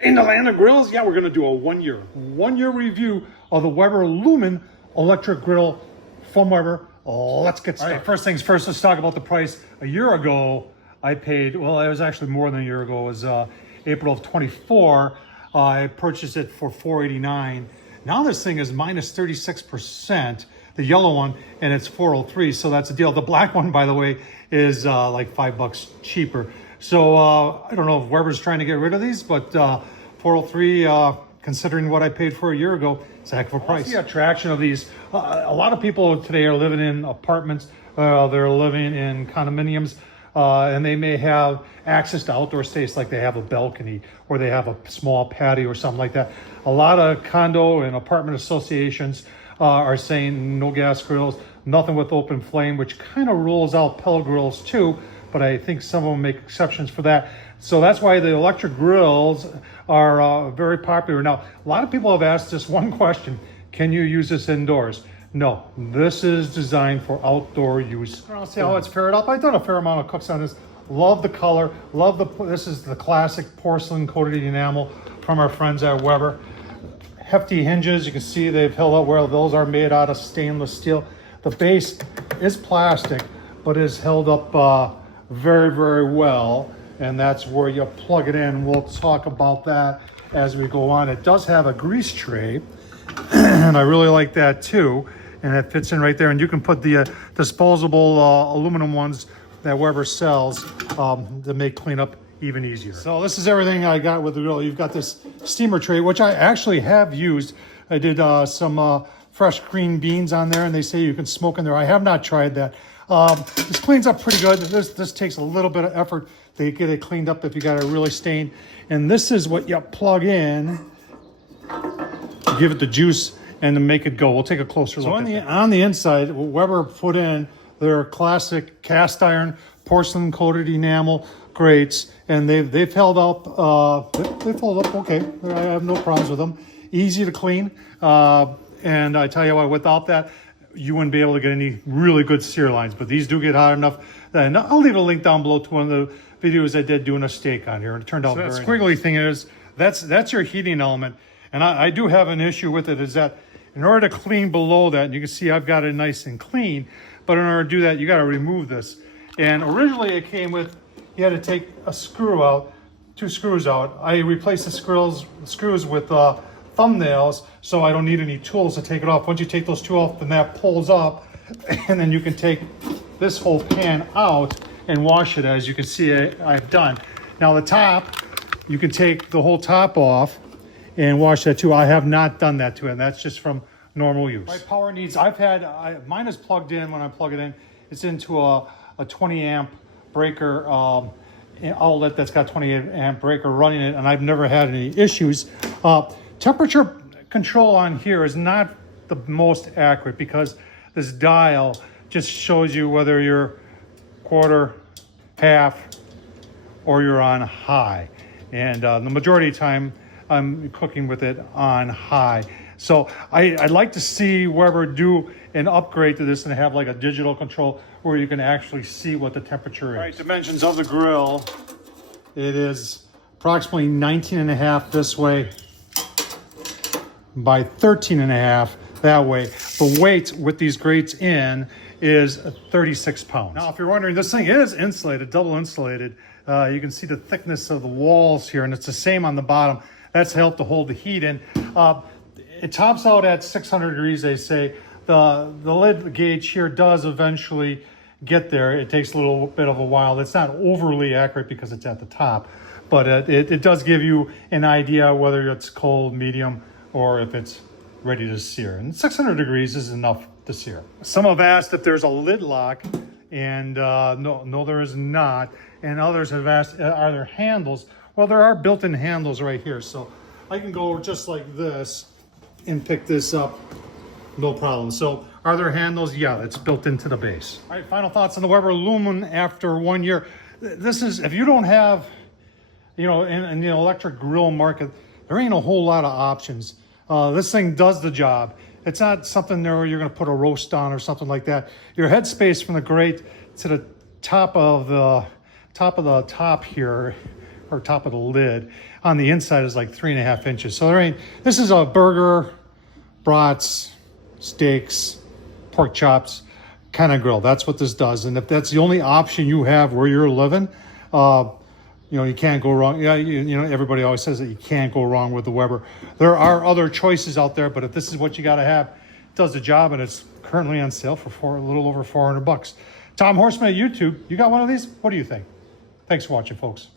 In the land of grills, yeah, we're gonna do a one-year review of the Weber Lumin Electric Grill from Weber. Let's get started. All right, first things first, let's talk about the price. A year ago, I paid, well, it was actually more than a year ago. It was April of 24. I purchased it for $489. Now this thing is minus 36%, the yellow one, and it's $403, so that's a deal. The black one, by the way, is like $5 cheaper. So I don't know if Weber's trying to get rid of these, but $403, considering what I paid for a year ago, it's a heck of a price. The attraction of these, a lot of people today are living in apartments, they're living in condominiums, and they may have access to outdoor space, like they have a balcony or they have a small patio or something like that. A lot of condo and apartment associations are saying no gas grills, nothing with open flame, which kind of rules out pellet grills too, but I think some of them make exceptions for that. So that's why the electric grills are very popular. Now, a lot of people have asked this one question: can you use this indoors? No, this is designed for outdoor use. I'll see how it's paired up. I've done a fair amount of cooks on this. Love the color, love this is the classic porcelain coated enamel from our friends at Weber. Hefty hinges, you can see they've held up well. Those are made out of stainless steel. The base is plastic, but is held up very, very well. And that's where you plug it in. We'll talk about that as we go on. It does have a grease tray, and I really like that too. And it fits in right there. And you can put the disposable aluminum ones that Weber sells to make cleanup even easier. So this is everything I got with the grill. You've got this steamer tray, which I actually have used. I did some fresh green beans on there, and they say you can smoke in there. I have not tried that. This cleans up pretty good. This takes a little bit of effort to get it cleaned up if you got it really stained. And this is what you plug in to give it the juice and to make it go. We'll take a closer look. So on the inside, Weber put in their classic cast iron porcelain coated enamel grates, and they've held up. They've held up okay. I have no problems with them. Easy to clean, and I tell you what, without that, you wouldn't be able to get any really good sear lines. But these do get hot enough. And I'll leave a link down below to one of the videos I did doing a steak on here, and it turned out very nice. That squiggly thing is that's your heating element, and I do have an issue with it. Is that in order to clean below that, and you can see I've got it nice and clean, but in order to do that, you got to remove this. And originally it came with, you had to take a screw out, 2 screws out. I replaced the screws with thumbnails, so I don't need any tools to take it off. Once you take those 2 off, then that pulls up, and then you can take this whole pan out and wash it, as you can see I've done. Now the top, you can take the whole top off and wash that too. I have not done that to it, and that's just from normal use. My power needs, mine is plugged in. When I plug it in, it's into a 20 amp breaker outlet that's got 20 amp breaker running it, and I've never had any issues. Temperature control on here is not the most accurate because this dial just shows you whether you're quarter, half, or you're on high. And the majority of the time I'm cooking with it on high. So I'd like to see Weber do an upgrade to this and have like a digital control where you can actually see what the temperature is. All right, dimensions of the grill. It is approximately 19.5 this way by 13.5 that way. The weight with these grates in is 36 pounds. Now, if you're wondering, this thing is insulated, double insulated. You can see the thickness of the walls here, and it's the same on the bottom. That's helped to hold the heat in. It tops out at 600 degrees, they say. The lid gauge here does eventually get there. It takes a little bit of a while. It's not overly accurate because it's at the top, but it does give you an idea whether it's cold, medium, or if it's ready to sear. And 600 degrees is enough to sear. Some have asked if there's a lid lock, and no, there is not. And others have asked, are there handles? Well, there are built-in handles right here. So I can go just like this and pick this up, no problem. So are there handles? Yeah, that's built into the base. All right, final thoughts on the Weber Lumin after 1 year. This is, if you don't have, in the electric grill market, there ain't a whole lot of options. This thing does the job. It's not something there where you're gonna put a roast on or something like that. Your headspace from the grate to the top of the top here, or top of the lid, on the inside is like 3.5 inches. So there ain't, this is a burger, brats, steaks, pork chops kind of grill. That's what this does. And if that's the only option you have where you're living, you know, you can't go wrong. Yeah, you know, everybody always says that you can't go wrong with the Weber. There are other choices out there, but if this is what you got to have, it does the job, and it's currently on sale for a little over $400. Tom Horsman at YouTube, you got one of these? What do you think? Thanks for watching, folks.